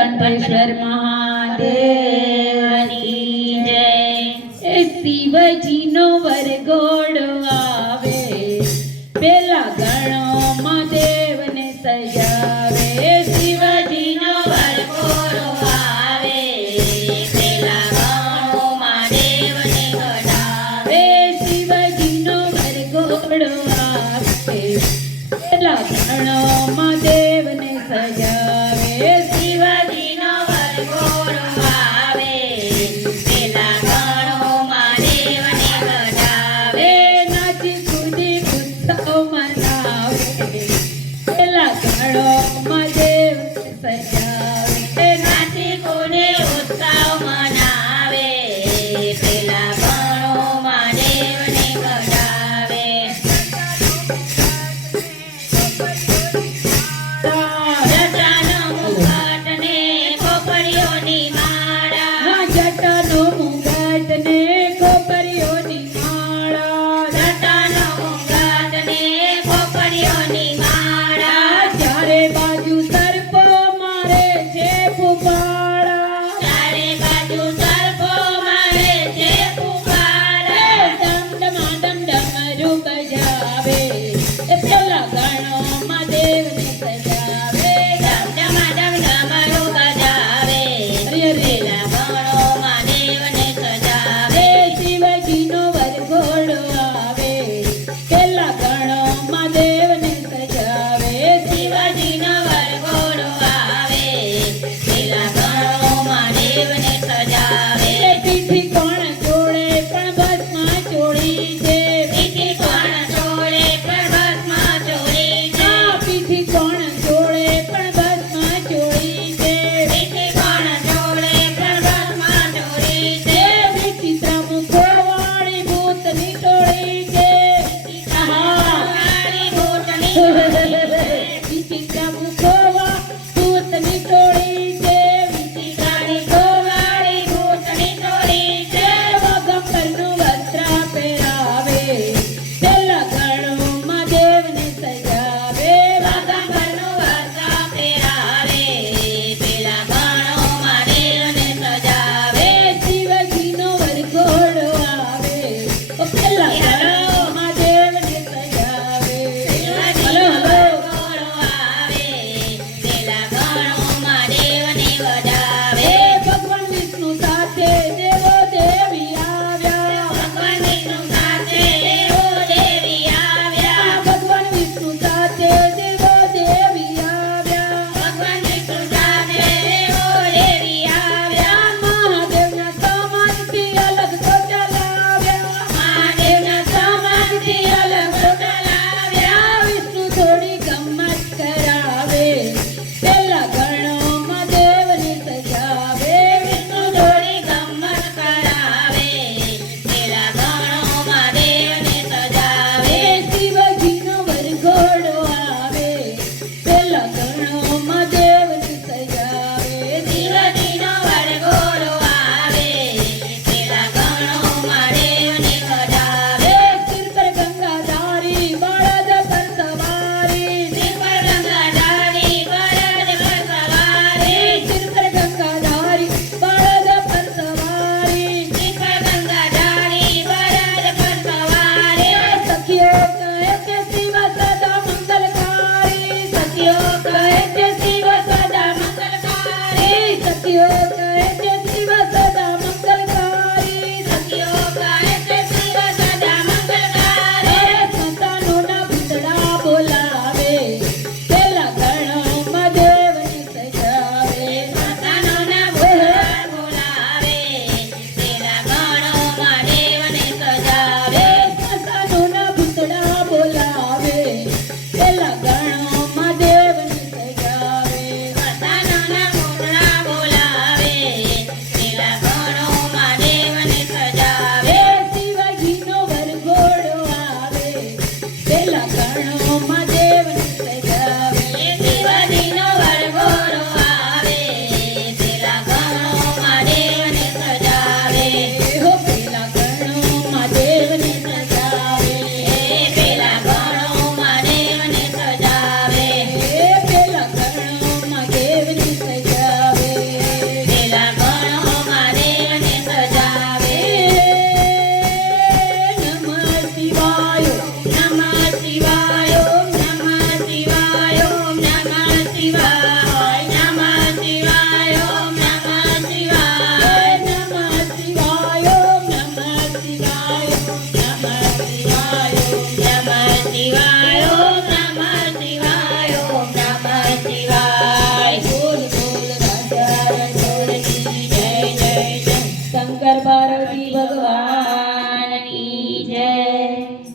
નીલકંઠેશ્વર મહાદેવની જય. એ શિવજીનો વરઘોડો આવે, પેલા ગણોમાં દેવને સજાવે. શિવજીનો વરઘોડો આવે, પેલા ગણોમાં દેવને ગઢાવે. શિવજીનો વરઘોડો આવે, પેલા ગણોમાં દેવને સજાવે. શિવજીનો વરઘોડો આવે, પેલા ગણોમાં દેવને ગઢાવે. નાચી કૂદી ઉત્સવ મનાવે, પેલા ગણોમાં દેવને સજાવે. નાચી કૂદી ઉત્સવ મનાવે, પેલા ગણોમાં દેવને ગઢાવે. જટાનો મુગટ ને ખોપરીઓની માળા, જટાનો મુગટ ને ખોપરીઓની માળા, જટાનો મુગટ ને ખોપરીઓની માળા. ચારે બાજુ